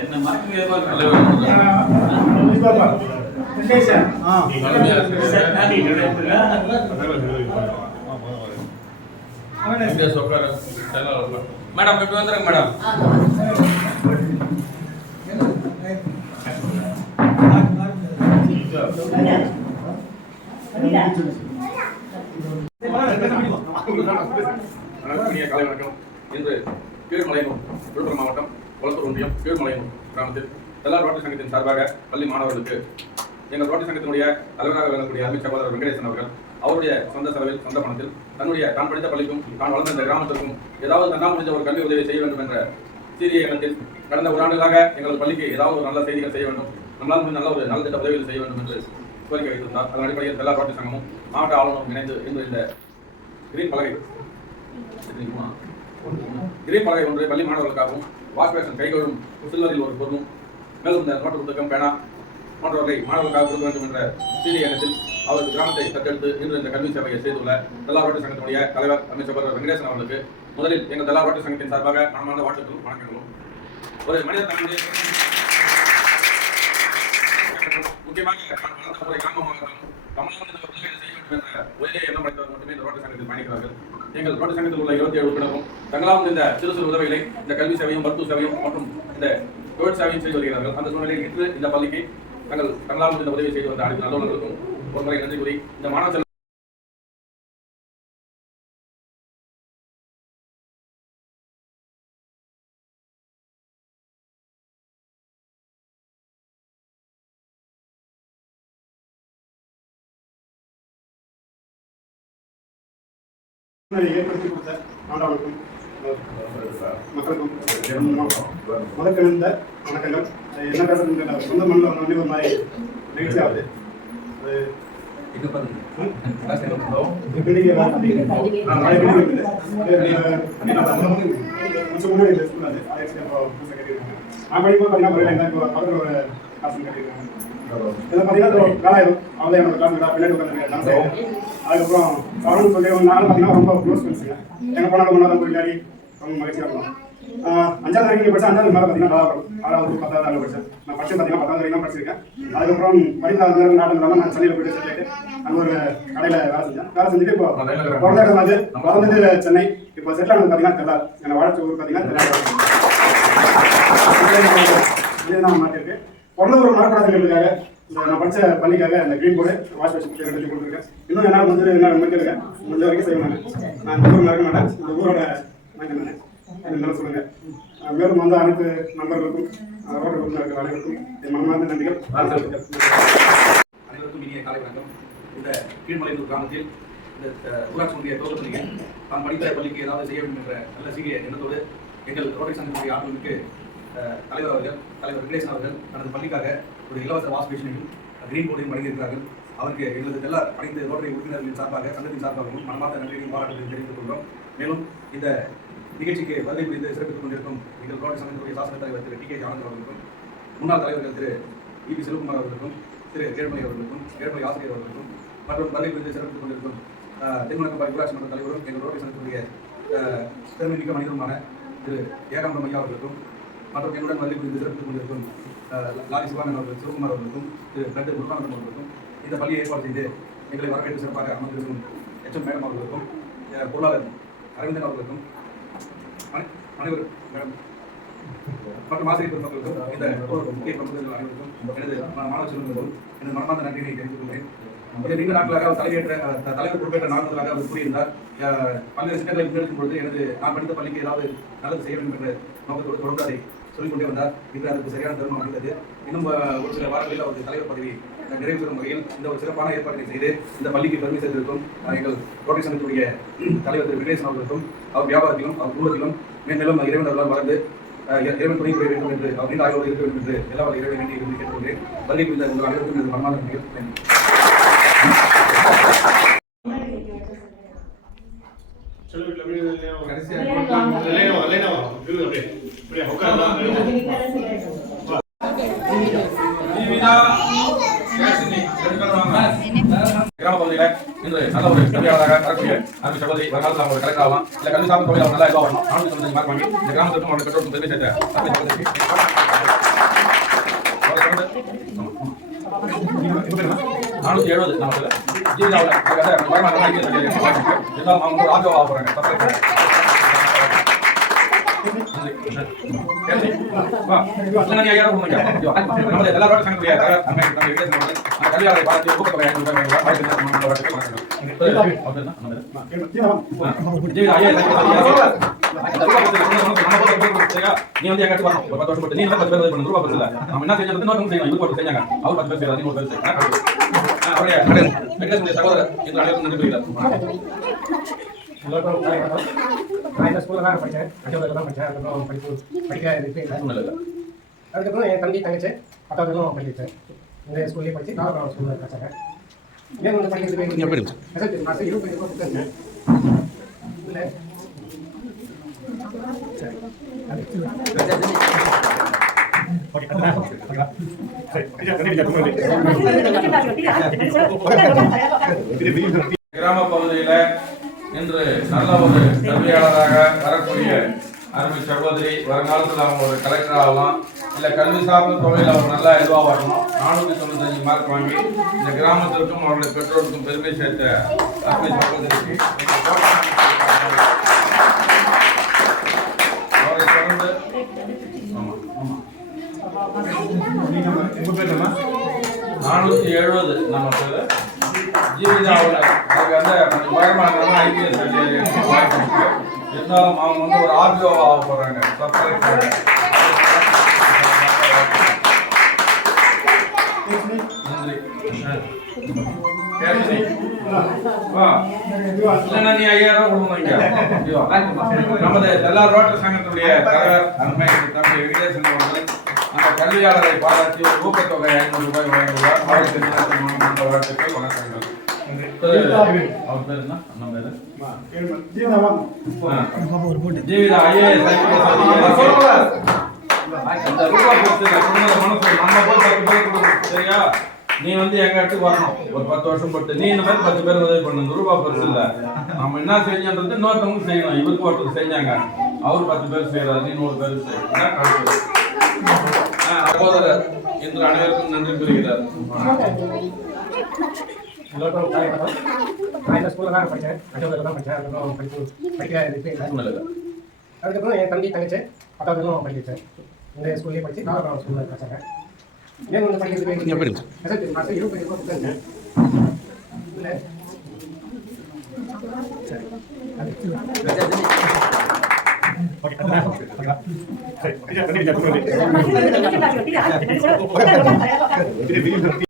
என்ன mark madam இப்படி வந்துருங்க மேடம். காலை வணக்கம். இன்று கீழ்மலையனூர் விழுப்புரம் மாவட்டம் கொளத்தூர் ஒன்றியம் கீழ்மலையனூர் கிராமத்தில் தெல்லார் ரோட்டரி சங்கத்தின் சார்பாக பள்ளி மாணவர்களுக்கு எங்கள் ரோட்டரி சங்கத்தினுடைய தலைவராக விளங்கக்கூடிய அருமை சகோதரர் வெங்கடேசன் அவர்கள் அவருடைய சொந்த செலவில் சொந்த பணத்தில் தன்னுடைய தான் படித்த பள்ளிக்கும் தான் வளர்ந்த இந்த கிராமத்திற்கும் ஏதாவது தன்னால் முடிஞ்ச ஒரு கல்வி உதவி செய்ய வேண்டும் என்ற சீரிய எண்ணத்தில் கடந்த ஒரு ஆண்டுகளாக எங்களது பள்ளிக்கு ஏதாவது ஒரு நல்ல செய்திகள் செய்ய வேண்டும், நம்மளால் முடிந்த நல்ல ஒரு நல்ல திட்ட உதவிகள் செய்ய வேண்டும் என்று கோரிக்கை வைத்திருந்தார். அதன் அடிப்படையில் தெல்லார் ரோட்டரி சங்கமும் மாவட்ட ஆளுநரும் இணைந்து இந்த கிரீன் பலகை ஒன்று பள்ளி மாணவர்களுக்காகவும் வாஷ் பேஷன் கைகழும் சில்லரில் ஒரு பொருளும் மேலும் இந்த நோட்டு புத்தகம் பேனா போன்றவர்களை மாணவர்களுக்காக கொடுக்க வேண்டும் என்ற சீரிய எண்ணத்தில் அவரது கிராமத்தை தத்தெடுத்து இன்று இந்த கல்வி சேவையை செய்துள்ள தெல்லார் ரோட்டரி சங்கத்தினுடைய தலைவர் அமைச்சர் வெங்கடேசன் அவர்களுக்கு முதலில் எங்கள் தெல்லார் ரோட்டரி சங்கத்தின் சார்பாக மனமார்ந்த வாழ்த்துக்களும் வணக்கங்களும். ஒரு மனிதர் தன்னுடைய முக்கியமாக கிராமமாக செய்ய வேண்டும் என்ற ஒரே எண்ணம் படைத்தவர் மட்டுமே இந்த ரோட்டரி சங்கத்தில் பயணிக்கிறார்கள். எங்கள் ரோட்டரி சங்கத்தில் உள்ள 27 உறுப்பினரும் தங்களால் இந்த சிறு சிறு உதவிகளை இந்த கல்வி சேவையும் மருத்துவ சேவையும் மற்றும் இந்த தொழில் சேவையும் செய்து வருகிறார்கள். அந்த சூழ்நிலையில் இன்று இந்த பள்ளிக்கு தங்களால் இந்த உதவி செய்து வந்த அனைத்து நல்லவர்களுக்கும் ஒரு முறை நன்றி கூறி இந்த மாணவ ஏற்படுத்தி கொடுத்த ஆண்டவனுக்கும் மக்களுக்கும் முதற்கிழந்த வணக்கங்கள். என்ன பேசுறது சொந்த மண்ணில் வந்தோடனே ஒரு மாதிரி நிகழ்ச்சி ஆகுது. நான் படிக்கும் பார்த்தீங்கன்னா ஒரு காசு கட்டியிருக்காங்க. இதை பார்த்தீங்கன்னா வேலாயிரம் அவ்வளோ என்னோட காசு பின்னாடி உட்காந்து அதுக்கப்புறம் சரவணன் சொல்லி நானும் பார்த்தீங்கன்னா ரொம்ப க்ளோஸ் ஃப்ரெண்ட்ஸுங்க. எங்கே போனாலும் ஒன்றா தான் விளையாடி ரொம்ப மகிழ்ச்சியாக இருக்கும். 5வது வரைக்கும் படித்தேன். 5வது மேலே பார்த்தீங்கன்னா 6வது 10வது அங்கே படித்தேன். நான் படித்தேன் பார்த்தீங்கன்னா 10வது வரைக்கும் தான் படிச்சிருக்கேன். அதுக்கப்புறம் படிக்காத நேரம் நாட்டம் இல்லாமல் நான் சென்னையில் போயிட்டு செட்டில் ஆகிட்டு அங்கே ஒரு கடையில் வேலை செஞ்சுட்டு இப்போ பிறந்த இடம் வந்து வளர்ந்தது சென்னை. இப்போ செட்டில் ஆனது பார்த்தீங்கன்னா தெல்லார். என்னை வளர்ச்சி ஊர் பார்த்தீங்கன்னா தெல்லார். இதுதான் மாற்றிருக்கு. பிறந்த ஒரு மரப்படாதுங்கிறதுக்காக நான் படித்த பள்ளிக்காக அந்த கிரீன் போர்டு வாஷ் பேஷன் எடுத்து கொடுத்துருக்கேன். இன்னும் என்னால் என்ன முடிஞ்சிருக்கேன் முடிஞ்ச வரைக்கும் செய்வேன். நான் இந்த ஊர் மறக்க மாட்டேன். இந்த ஊரோட நான் என்ன சொல்லுங்கள். மேலும் வந்து அனைத்து நண்பர்களுக்கும் ரோட்டரி குழுவில் இருக்கிற அனைவருக்கும் என் மனமார்ந்த நன்றிகள். அனைவருக்கும் இனிய காலை வணக்கம். இந்த கீழ்மலையூர் கிராமத்தில் இந்த ஊராட்சி ஒன்றிய தோட்டத்திலேயே தான் படித்த பள்ளிக்கு ஏதாவது செய்ய வேண்டும் என்ற நல்ல சீரிய எண்ணத்தோடு எங்கள் ரோட்டரி சங்கத்தினுடைய ஆளுநருக்கு தலைவர் வெங்கடேசன் அவர்கள் தனது பள்ளிக்காக ஒரு இலவச வாஷ் பேஷனையும் கிரீன் போர்டையும் வழங்கியிருக்கிறார்கள். அவருக்கு எங்களது தெல்லார் அனைத்து ரோட்டரி உறுப்பினர்களின் சார்பாக சங்கத்தின் சார்பாகவும் மனமார்ந்த நன்றியையும் பாராட்டுகளையும் தெரிவித்துக் கொள்கிறோம். மேலும் இந்த நிகழ்ச்சிக்கு வருகை புரிந்து சிறப்பித்துக் கொண்டிருக்கும் எங்கள் ரோட்டரி சங்கத்தினுடைய சாசன தலைவர் திரு டி.கே. ஆனந்த் அவர்களுக்கும் முன்னாள் தலைவர்கள் திரு இ.பி. சிவகுமார் அவர்களுக்கும் திரு ஏழுமலை அவர்களுக்கும் ஏழுமலை ஆசிரியர் அவர்களுக்கும் மற்றும் வருகை புரிந்து சிறப்பித்துக் கொண்டிருக்கும் தென்மணக்கம்பாடி ஊராட்சி மன்ற தலைவரும் எங்கள் ரோட்டரி சங்கத்தினுடைய திறமைமிக்க மனிதருமான திரு ஏகாம்பரம் ஐயா அவர்களுக்கும் மற்றும் என்னுடன் வருகை புரிந்து சிறப்பித்துக் கொண்டிருக்கும் லாரி சிவானந்த் அவர்கள் சிவகுமார் அவர்களுக்கும் திரு பிரண்டு முருகானந்தம் அவர்களுக்கும் இந்த பள்ளியை ஏற்பாடு செய்து எங்களை வரவேற்று சிறப்பாக அமர்ந்திருக்கும் எச்.எம். மேடம் அவர்களுக்கும் பொருளாளர் அரவிந்தன் அவர்களுக்கும் அனைவரும் மற்றும் ஆசிரியர் பெருமக்களுக்கும் இந்த முக்கிய பிரமுகர்கள் அனைவருக்கும் எனது மாணவ செல்வங்களுக்கும் எனது மனமார்ந்த நன்றியை தெரிவித்துக் கொள்கிறேன். நீண்ட நாட்களாக தலைவர் பொறுப்பேற்ற நாட்களாக அவர் கூறியிருந்தார். பல்வேறு சின்னங்களை முன்னெடுக்கும் பொழுது நான் படித்த பள்ளிக்கு ஏதாவது நல்லது செய்ய வேண்டும் என்ற நோக்கத்தோடு தொடர்ந்து அதை சொல்லிக்கொண்டே வந்தார். இன்று அதுக்கு சரியான தருணம் அமைந்தது. இன்னும் ஒரு சில வாரங்களில் அவரது தலைவர் பதவி நிறைவு பெறும் வகையில் இந்த ஒரு சிறப்பான ஏற்பாடுகளை செய்து இந்த பள்ளிக்கு பெருமை சேர்த்திருக்கும் எங்கள் ரோட்டரி சங்கத்துடைய தலைவர் திரு வெங்கடேசன் அவர்களுக்கும் அவர் வியாபாரத்திலும் அவர் குடும்பத்திலும் மேலும் இறைவன் அவர்களால் வளர்ந்து இறைவன் துணை புரிய வேண்டும் என்று அவர் நீண்ட ஆய்வோடு இருக்க வேண்டும் என்று எல்லா இறைவன் வேண்டி இருந்து கேட்டுக்கொண்டேன். வருகை புரிந்த உங்கள் அனைவருக்கும் எனது மனமார்ந்த நன்றிகள். கடைசியாக நல்ல ஒரு கல்வியாளராக வரக்கூடிய அருமை சகோதரி வருங்காலத்தில் அவங்க கலெக்டர் ஆகலாம் இல்லை கல்வி சார்ந்த தொழில் நல்லா இதுவாக வரணும் நானூற்றி தொண்ணூறு மார்க் வாங்கி இந்த கிராமத்திற்கும் அவருடைய பெற்றோருக்கும் பெருமை சேர்த்த அருமை சகோதரி நானூற்றி 70 நமக்கு ஜீவிதாவில் இருந்தாலும் அவங்க ஒரு ஆர்வம் ஆக போகிறாங்க கல்வியாளரை பார்த்து ஊக்கத்தொகை நீ வந்து எங்க வரணும் ஒரு 10 வருஷம் போட்டு நீ 10 பேர் பண்ண ரூபா பரிசு இல்ல நம்ம என்ன செஞ்சது இன்னொரு செய்யணும் இது போட்டு செஞ்சாங்க அவர் 10 பேர் செய்யறாரு நீ ஒரு பேர் செய்யணும் அப்படியே வெங்கடேசனுடைய சகோதரர் என்று அனைவரும் நன்றி புரிகிறார். நான் இந்த ஸ்கூலில் தான் படித்தேன், அஞ்சாவது தான் படித்தேன். அதுக்கப்புறம் அதுக்கப்புறம் என் தம்பி தங்கச்சி 10வது படிக்க வச்சேன். இந்த ஸ்கூல்லேயே படித்து காலப்படம் ஸ்கூலில் படித்தாங்க. ஏன் வந்து படிக்கிறதுக்கு ரிசல்ட் மாதம் 25 ரூபா கொடுத்துருந்தேன். இல்லை கிராம பகுதியில் இன்று நல்ல ஒரு கல்வியாளராக வரக்கூடிய அருமை சகோதரி வருங்காலத்தில் அவங்க ஒரு கலெக்டர் ஆகலாம் இல்லை கல்வி சார்ந்த தொழில் அவர் நல்லா இதுவாக வரணும் 495 மார்க் வாங்கி இந்த கிராமத்திற்கும் அவருடைய பெற்றோருக்கும் பெருமை சேர்த்த அருமை சகோதரிக்கு அவரை தொடர்ந்து 470 நமக்கு ஜீவிதாவில் அதுக்கு வந்து கொஞ்சம் பயமாக ஐபிஎஸ் இருந்தாலும் அவங்க வந்து ஒரு ஆர்டிஓ ஆக போறாங்க. நன்றி. இல்லைன்னா நீ 5000 கொடுக்கணும். நமது எல்லா ரோட்டரி சங்கத்துடைய தலைவர் அருமை தம்பி வெங்கடேசன் அவர்கள் அந்த கல்வியாளரை பாராட்டி ஒரு ஊக்கத்தொகை 500 ரூபாய் வழங்குவார். அவருக்கு வாழ்த்துக்கள், வணக்கங்கள். அவர் பேர் என்ன? நம்ம ஜீவிதா ஐஏஎஸ் சரியா? நீ வந்து எங்க இடத்துக்கு வரணும் ஒரு 10 வருஷம் போட்டு நீ இந்த மாதிரி 10 பேர் உதவி பண்ணு. ரூபா பெருசு இல்ல, நம்ம என்ன செஞ்சோன்றது இன்னொருத்தவங்க செய்யணும். இவருக்கு ஒருத்தர் செஞ்சாங்க, அவர் 10 பேர் செய்யறாரு, நீ 100 பேர் செய்யணும். சகோதரர் இன்று அனைவருக்கும் நன்றி கூறுகிறார். நான் இந்த ஸ்கூலில் தான் படித்தேன், அஞ்சாவது தான் படித்தேன். அதுக்கப்புறம் அதுக்கப்புறம் என் தம்பி தங்கச்சி 10வது படிக்க வச்சேன். இந்த ஸ்கூல்லேயே படித்து காலப்படம் ஸ்கூலில் படித்தாங்க. ஏன் வந்து படிக்கிறதுக்கு ரிசல்ட் மாதம் 25 ரூபா கொடுத்துருந்தேன். இல்லை சரி